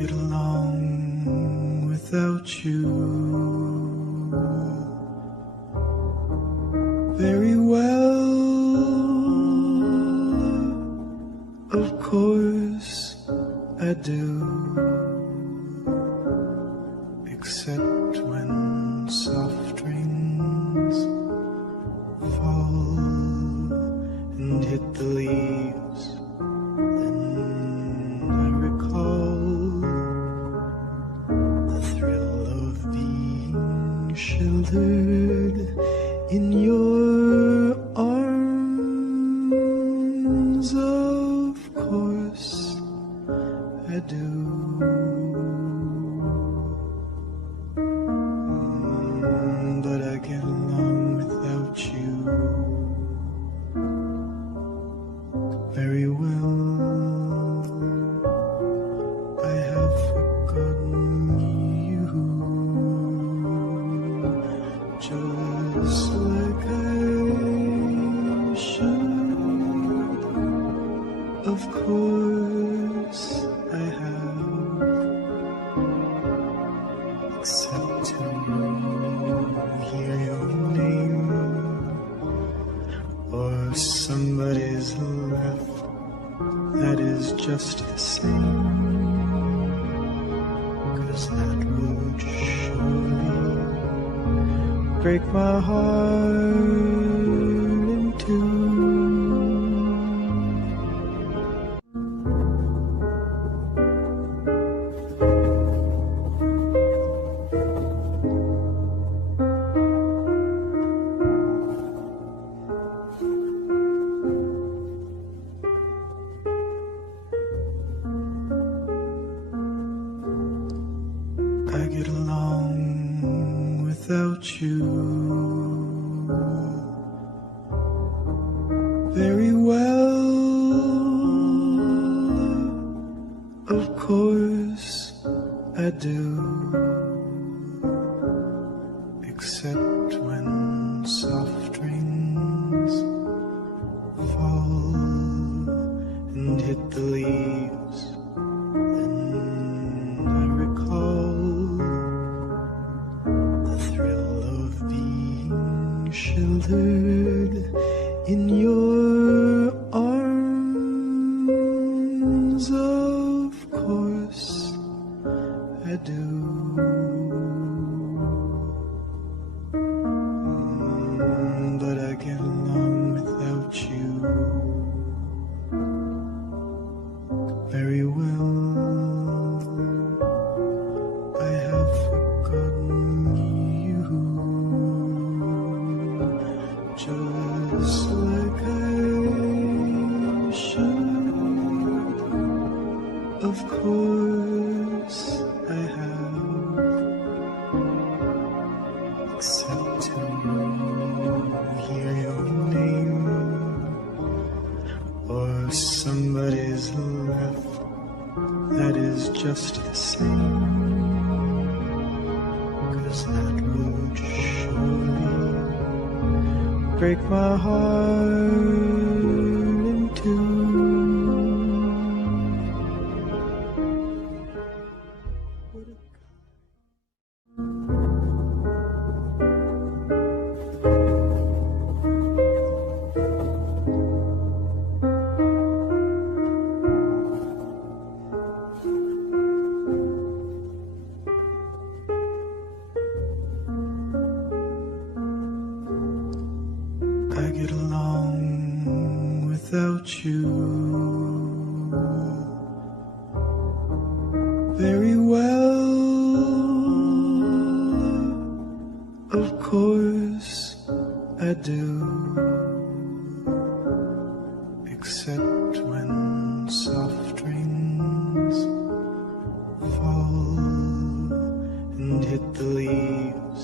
get along without you very well. Of course I do, except when soft rains fall and hit the leaves. Then I recall the thrill of being sheltered in your arms. Of course I do. But I get along without you very well. I have forgotten you, just like I should. Of course I have, except to hear your name or somebody's laugh. That is just the same, 'cause that would surely break my heart in two. I get along without you very well. Of course I do, except when soft rains fall and hit the leaves. Then I recall the thrill of being sheltered in your arms. Of course I do. But I get along without you very well. I have forgotten you, just like I should. Of course I have, except to hear your name or somebody's laugh. That is just the same, 'cause that would surely break my heart in two. I get along without you very well. Of course I do, except when soft rains fall and hit the leaves.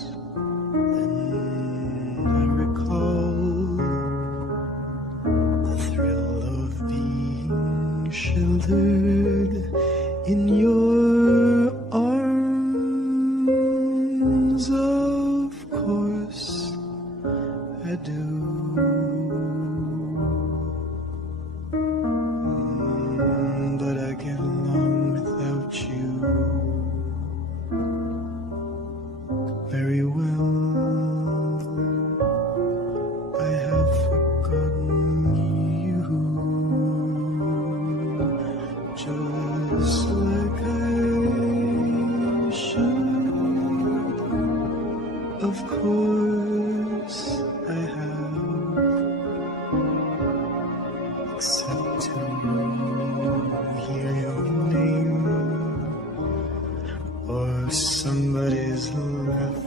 Then I recall the thrill of being sheltered in your arms. Of course I do. But I get along without you except to hear your name or somebody's laugh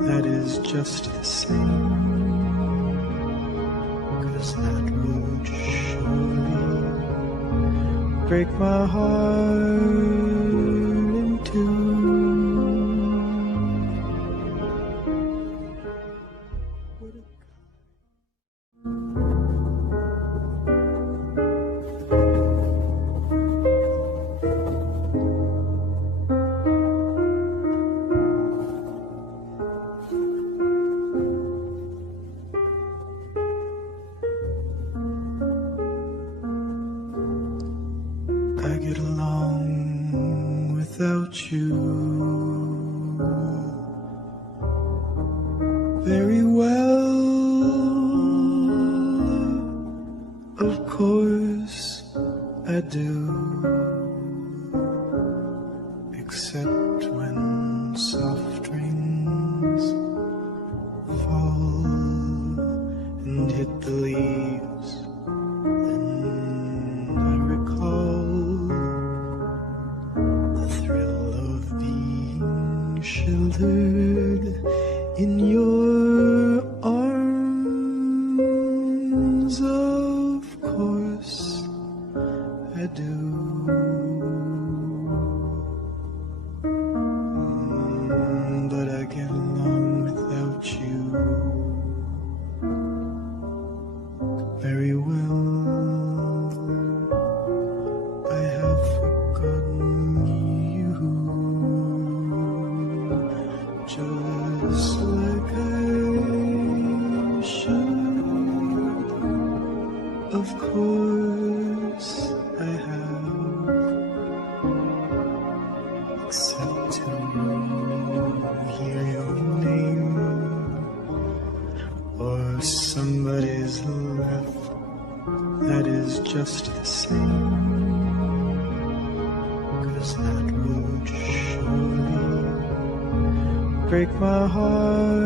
that is just the same, 'cause that would surely break my heart in two. I get along without you very well. Of course I do, except when soft rains fall and hit the leaves. Then I recall the thrill of being sheltered in your arms. Of course I do. But I get along without you very well. I have forgotten you, just like I should. Of course I have, except to hear your name or somebody's laugh that is just the same, 'cause that would surely break my heart.